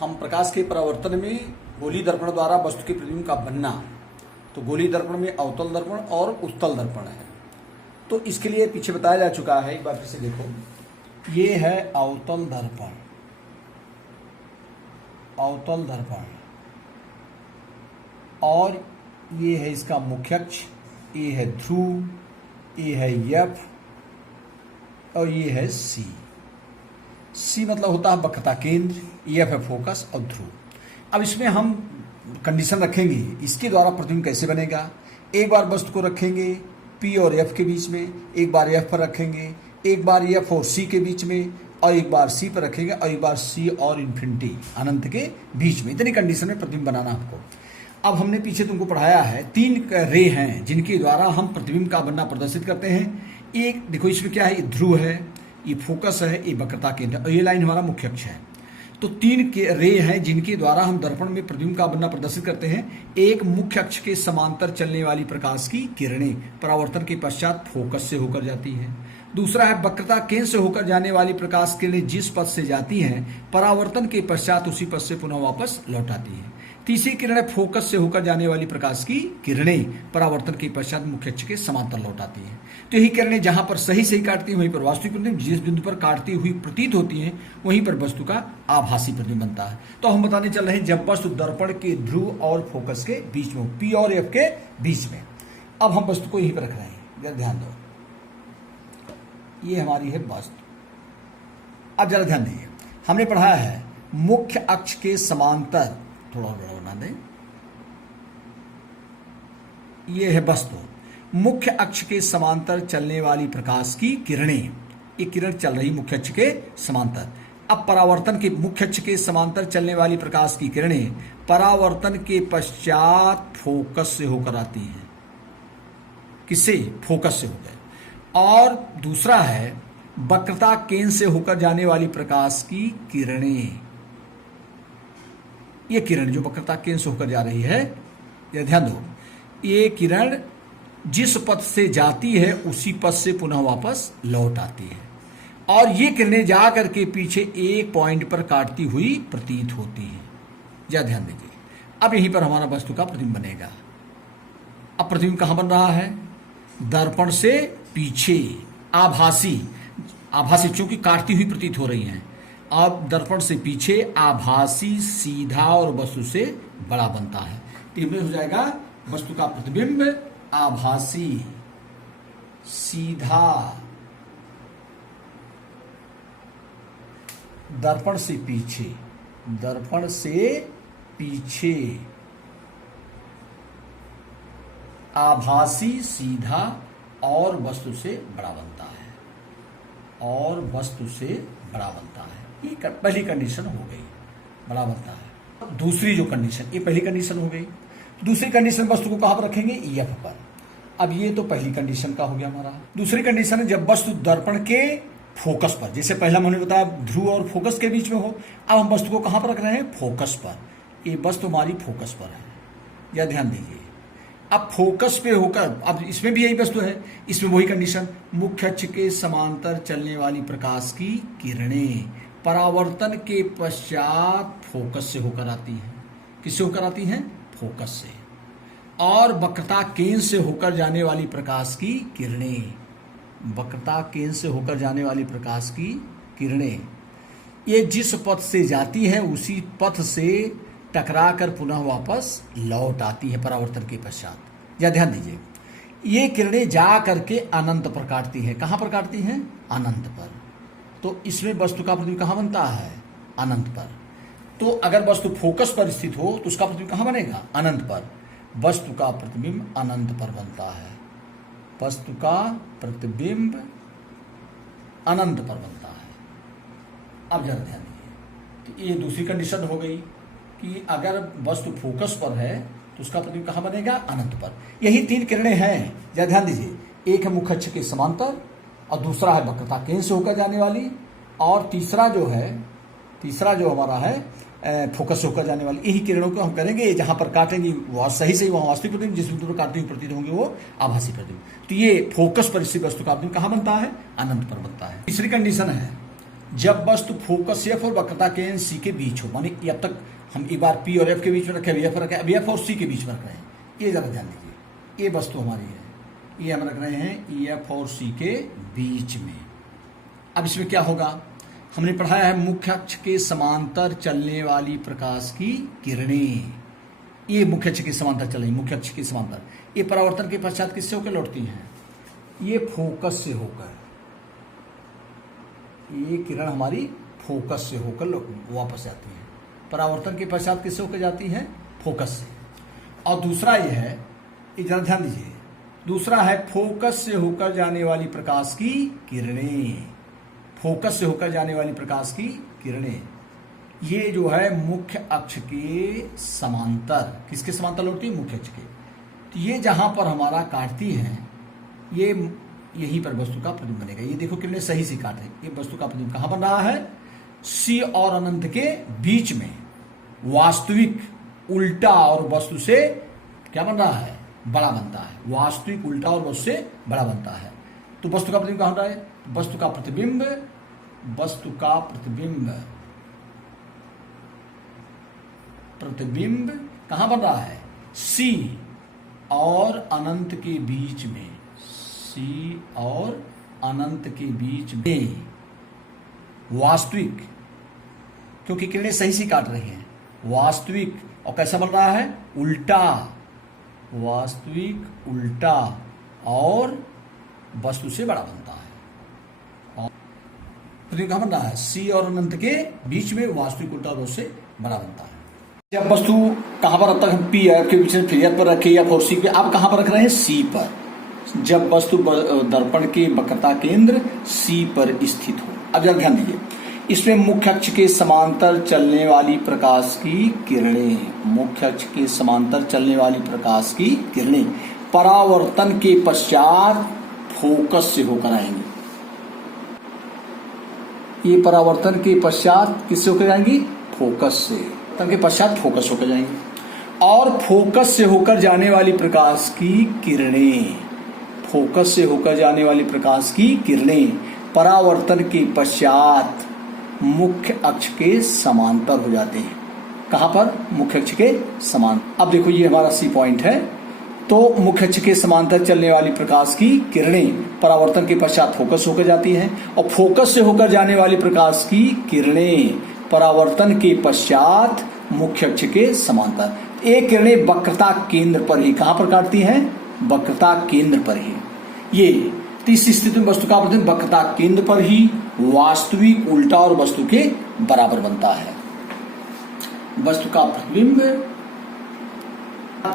हम प्रकाश के परावर्तन में गोली दर्पण द्वारा वस्तु के प्रतिबिंब का बनना, तो गोली दर्पण में अवतल दर्पण और उत्तल दर्पण है। तो इसके लिए पीछे बताया जा चुका है, एक बार फिर से देखो। ये है अवतल दर्पण, अवतल दर्पण, और ये है इसका मुख्य अक्ष, ये है ध्रुव, ये है एफ और ये है सी। सी मतलब होता है वक्रता केंद्र, एफ है फोकस और ध्रुव। अब इसमें हम कंडीशन रखेंगे, इसके द्वारा प्रतिबिंब कैसे बनेगा। एक बार वस्तु को रखेंगे पी और एफ के बीच में, एक बार एफ पर रखेंगे, एक बार एफ और सी के बीच में, और एक बार सी पर रखेंगे, और एक बार सी और इन्फिनिटी अनंत के बीच में। इतनी कंडीशन में प्रतिबिंब बनाना हमको। अब हमने पीछे तुमको पढ़ाया है, 3 रे हैं जिनके द्वारा हम प्रतिबिंब का बनना प्रदर्शित करते हैं। एक देखो इसमें क्या है, ये ध्रुव है, ये फोकस है, ये वक्रता केंद्र और ये लाइन हमारा मुख्य अक्ष है। तो 3 रे हैं जिनके द्वारा हम दर्पण में प्रतिबिंब का बनना प्रदर्शित करते हैं। एक मुख्य अक्ष के समांतर चलने वाली प्रकाश की किरणें परावर्तन के पश्चात फोकस से होकर जाती हैं। दूसरा है वक्रता केंद्र से होकर जाने वाली प्रकाश किरणें जिस पथ से जाती हैं परावर्तन के पश्चात उसी पथ से पुनः वापस लौट आती हैं। तीसरी किरण है फोकस से होकर जाने वाली प्रकाश की किरणें परावर्तन के पश्चात मुख्य अक्ष के समांतर लौट आती हैं। तो यही किरणें जहां पर सही सही काटती हैं वहीं पर वास्तविक प्रतिबिंब, जिस बिंदु पर काटती हुई प्रतीत होती हैं वहीं पर वस्तु का आभासी प्रतिबिंब बनता है। तो हम बताने चल रहे हैं जब वस्तु दर्पण के ध्रुव और फोकस के बीच में, पी और एफ के बीच में। अब हम वस्तु को यहीं पर रख रहे हैं, जरा ध्यान दो। ये हमारी है वस्तु। अब जरा ध्यान दीजिए, हमने पढ़ा है मुख्य अक्ष के समांतर, थोड़ा बड़ा बना दें, ये है वस्तु। मुख्य अक्ष के समांतर चलने वाली प्रकाश की किरणें, ये किरण चल रही मुख्य अक्ष के समांतर। अब परावर्तन के मुख्य अक्ष के समांतर चलने वाली प्रकाश की किरणें परावर्तन के पश्चात फोकस से होकर आती हैं। किससे? फोकस से होकर। और दूसरा है वक्रता केंद्र से होकर जाने वाली प्रकाश की किरणें। ये किरण जो वक्रता केंद्र से होकर जा रही है, ये ध्यान दो, ये किरण जिस पथ से जाती है उसी पथ से पुनः वापस लौट आती है, और ये किरणें जा करके पीछे एक पॉइंट पर काटती हुई प्रतीत होती है। या ध्यान दीजिए, अब यहीं पर हमारा वस्तु का प्रतिबिंब बनेगा। अब प्रतिबिंब कहां बन रहा है? दर्पण से पीछे, आभासी, आभासी चूंकि काटती हुई प्रतीत हो रही हैं। अब दर्पण से पीछे आभासी, सीधा और वस्तु से बड़ा बनता है। तो इसमें हो जाएगा वस्तु का प्रतिबिंब आभासी, सीधा, दर्पण से पीछे, दर्पण से पीछे, आभासी, सीधा और वस्तु से बड़ा बनता है, और वस्तु से बड़ा बनता है। ये पहली कंडीशन हो गई, बड़ा बनता है। दूसरी जो कंडीशन, ये पहली कंडीशन हो गई। दूसरी कंडीशन वस्तु को कहां पर रखेंगे? एफ पर। अब ये तो पहली कंडीशन का हो गया हमारा। दूसरी कंडीशन है जब वस्तु दर्पण के फोकस पर, जैसे पहला हमने बताया ध्रुव और फोकस के बीच में हो। अब हम वस्तु को कहां पर रख रहे हैं? फोकस पर। ये वस्तु हमारी फोकस पर है, या ध्यान दीजिए। अब फोकस पे होकर, अब इसमें भी यही वस्तु है, इसमें वही कंडीशन, मुख्य अक्ष के समांतर चलने वाली प्रकाश की किरणें परावर्तन के पश्चात फोकस से होकर आती हैं। किससे होकर आती हैं? फोकस से। और वक्रता केंद्र से होकर जाने वाली प्रकाश की किरणें, वक्रता केंद्र से होकर जाने वाली प्रकाश की किरणें ये जिस पथ से जाती हैं उसी पथ से टकरा कर पुनः वापस लौट आती है परावर्तन के पश्चात। या ध्यान दीजिए, ये किरणें जा करके अनंत पर काटती हैं। कहां पर काटती हैं? अनंत पर। तो इसमें वस्तु का प्रतिबिंब कहां बनता है? अनंत पर। तो अगर वस्तु फोकस पर स्थित हो तो उसका प्रतिबिंब कहां बनेगा? अनंत पर। वस्तु का प्रतिबिंब अनंत पर बनता है, वस्तु का प्रतिबिंब अनंत पर बनता है। अब जरा ध्यान दीजिए, तो ये दूसरी कंडीशन हो गई कि अगर वस्तु फोकस पर है तो उसका प्रतिबिंब कहां बनेगा? अनंत पर। यही 3 किरणें हैं, जरा ध्यान दीजिए। एक है मुख्य अक्ष के समांतर, और दूसरा है वक्रता केंद्र से होकर जाने वाली, और तीसरा जो हमारा है फोकस से होकर जाने वाली। यही किरणों को हम करेंगे जहां पर काटेंगे वह सही सही वहां वास्तविक प्रतिबिंब, जिस बिंदु पर काटते हुए प्रतीत होंगे वो आभासी प्रतिबिंब। तो ये फोकस पर स्थित वस्तु का प्रतिबिंब कहां बनता है? अनंत पर बनता है। तीसरी कंडीशन है जब वस्तु फोकस एफ और वक्रता केंद्र सी के बीच हो, माने अब तक हम एक बार पी और एफ के बीच में रखे, एफ रखे, अब एफ और सी के बीच में रख रहे हैं। ये जरा ध्यान दीजिए, ये वस्तु हमारी है, ये हम रख रहे हैं एफ और सी के बीच में। अब इसमें क्या होगा, हमने पढ़ाया है मुख्य अक्ष के समांतर चलने वाली प्रकाश की किरणें। ये मुख्य अक्ष के समांतर चल रही, मुख्य अक्ष के समांतर, ये परावर्तन के पश्चात किससे होकर लौटती हैं, ये फोकस से होकर, ये किरण हमारी फोकस से होकर वापस जाती है। परावर्तन के पश्चात किससे होकर जाती है, फोकस से। और दूसरा ये है, ये जरा ध्यान दीजिए, दूसरा है फोकस से होकर जाने वाली प्रकाश की किरणें। फोकस से होकर जाने वाली प्रकाश की किरणें, ये जो है मुख्य अक्ष के समांतर, किसके समांतर लौटती है, मुख्य अक्ष के। तो ये जहां पर हमारा काटती हैं, ये यहीं पर वस्तु का प्रतिबिंब बनेगा। ये देखो किरणें सही से काट रही, ये वस्तु का प्रतिबिंब कहां बन रहा है, सी और अनंत के बीच में। वास्तविक उल्टा और वस्तु से क्या बन रहा है, बड़ा बनता है। वास्तविक उल्टा और वस्तु से बड़ा बनता है। तो वस्तु का प्रतिबिंब कहां बन रहा है, वस्तु का प्रतिबिंब, वस्तु का प्रतिबिंब, प्रतिबिंब कहां बन रहा है, सी और अनंत के बीच में, सी और अनंत के बीच में। वास्तविक, क्योंकि किरणें सही से काट रही हैं, वास्तविक, और कैसा बन रहा है, उल्टा, वास्तविक उल्टा और वस्तु से बड़ा बनता है। और कहां बन रहा है, सी और अनंत के बीच में, वास्तविक उल्टा और वस्तु से बड़ा बनता है। जब वस्तु कहां पर, अब तक हम पी एफ के बीच में फिर पर रखे या फोर सी पे, आप कहां पर रख रहे हैं, सी पर। जब वस्तु दर्पण के वक्रता केंद्र सी पर स्थित हो। अब जरा ध्यान दीजिए, इसमें मुख्य अक्ष के समांतर चलने वाली प्रकाश की किरणें, मुख्य अक्ष के समांतर चलने वाली प्रकाश की किरणें परावर्तन के पश्चात फोकस से होकर आएंगी। ये परावर्तन के पश्चात किससे होकर जाएंगी, फोकस से, के पश्चात फोकस होकर जाएंगे। और फोकस से होकर जाने वाली प्रकाश की किरणें, फोकस से होकर जाने वाली प्रकाश की किरणें परावर्तन के पश्चात मुख्य अक्ष के समांतर हो जाते हैं। कहां पर, मुख्य अक्ष के समांतर। अब देखो ये हमारा सी पॉइंट है। तो मुख्य अक्ष के समांतर चलने वाली प्रकाश की किरणें परावर्तन के पश्चात फोकस होकर जाती हैं, और फोकस से होकर जाने वाली प्रकाश की किरणें परावर्तन के पश्चात मुख्य अक्ष के समांतर। एक किरणें वक्रता केंद्र पर ही, कहां पर काटती हैं, वक्रता केंद्र पर ही। ये तो इस स्थिति में वस्तु का प्रतिबिंब वक्रता केंद्र पर ही वास्तविक उल्टा और वस्तु के बराबर बनता है। वस्तु का प्रतिबिंब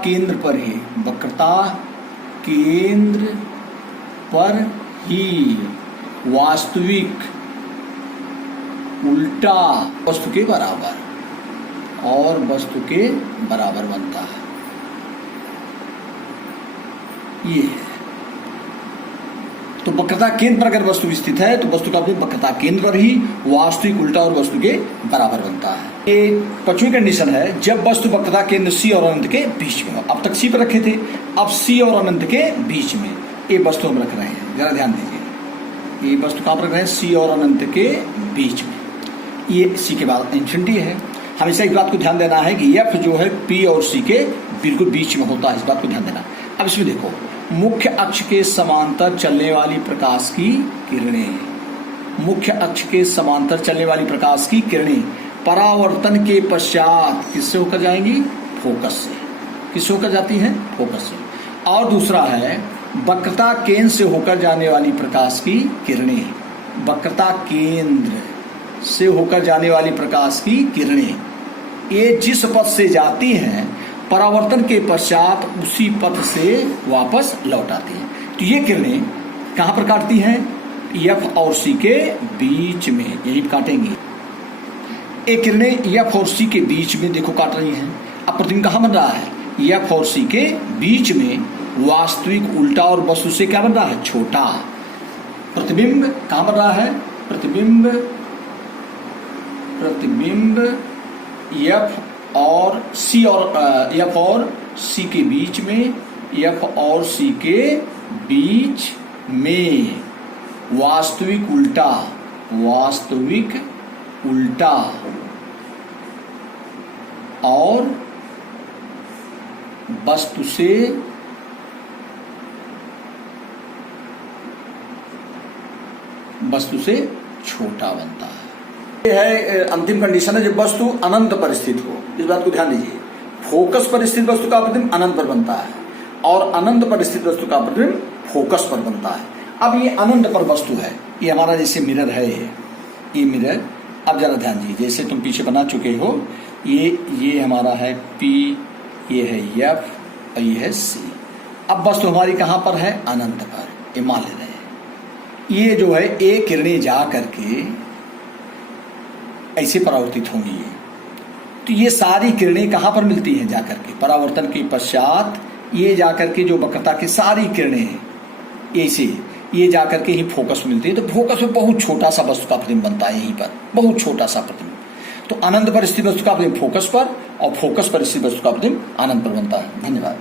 केंद्र पर ही, वक्रता केंद्र पर ही वास्तविक उल्टा वस्तु के बराबर और वस्तु के बराबर बनता है। ये है। तो वक्रता केंद्र पर अगर वस्तु स्थित है तो वस्तु का वक्रता केंद्र पर ही वास्तविक उल्टा और वस्तु के बराबर बनता है। ये पांचवी कंडीशन है, जब वस्तु वक्रता केंद्र सी और अनंत के बीच में हो। अब तक सी पर रखे थे, अब सी और अनंत के बीच में ये वस्तु हम रख रहे हैं। जरा ध्यान दीजिए, ये वस्तु कहां पर रख रहे हैं, सी और अनंत के बीच में। ये सी के बाद इंफिनिटी है। हमेशा इस बात को ध्यान देना है कि एफ जो है पी और सी के बिल्कुल बीच में होता है, इस बात को ध्यान देना। अब इसमें देखो, मुख्य अक्ष के समांतर चलने वाली प्रकाश की किरणें, मुख्य अक्ष के समांतर चलने वाली प्रकाश की किरणें परावर्तन के पश्चात किससे होकर जाएंगी, फोकस से। किससे होकर जाती हैं, फोकस से। और दूसरा है वक्रता केंद्र से होकर जाने वाली प्रकाश की किरणें, वक्रता केंद्र से होकर जाने वाली प्रकाश की किरणें ये जिस पथ से जाती हैं परावर्तन के पश्चात उसी पथ से वापस लौट आती हैं। तो ये किरणें कहां पर काटती हैं, एफ और सी के बीच में, यही काटेंगी। एक किरणें एफ और सी के बीच में देखो काट रही हैं। अब प्रतिबिंब कहां बन रहा है, एफ और सी के बीच में वास्तविक उल्टा और वस्तु से क्या बन रहा है, छोटा। प्रतिबिंब कहां बन रहा है, प्रतिबिंब एफ और सी और एफ और सी के बीच में, एफ और सी के बीच में वास्तविक उल्टा वास्तविक उल्टा और वस्तु से छोटा बनता है। यह है अंतिम कंडीशन है जब वस्तु अनंत पर स्थित हो। इस बात को ध्यान दीजिए, फोकस पर स्थित वस्तु का प्रतिबिंब अनंत पर बनता है और अनंत पर स्थित वस्तु का प्रतिबिंब फोकस पर बनता है। अब ये अनंत पर वस्तु है, ये हमारा जैसे मिरर है, ये मिरर। अब जरा ध्यान दीजिए, जैसे तुम पीछे बना चुके हो, ये हमारा है P, ये है F और ये है C। अब वस्तु हमारी कहाँ पर है? अनंत पर। ये मान ले रहे हैं, ये जो है ए किरणें जा करके ऐसे परावर्तित होंगी। तो ये सारी किरणें कहाँ पर मिलती हैं? जाकर के परावर्तन के पश्चात ये जाकर के जो वक्रता की सारी किरणें हैं ऐसे ये जाकर के ही फोकस में मिलती है। तो फोकस में बहुत छोटा सा वस्तु का प्रतिबिंब बनता है, यहीं पर बहुत छोटा सा प्रतिबिंब। तो अनंत पर स्थित वस्तु का प्रतिबिंब फोकस पर और फोकस पर स्थित वस्तु का प्रतिबिंब अनंत पर बनता है। धन्यवाद।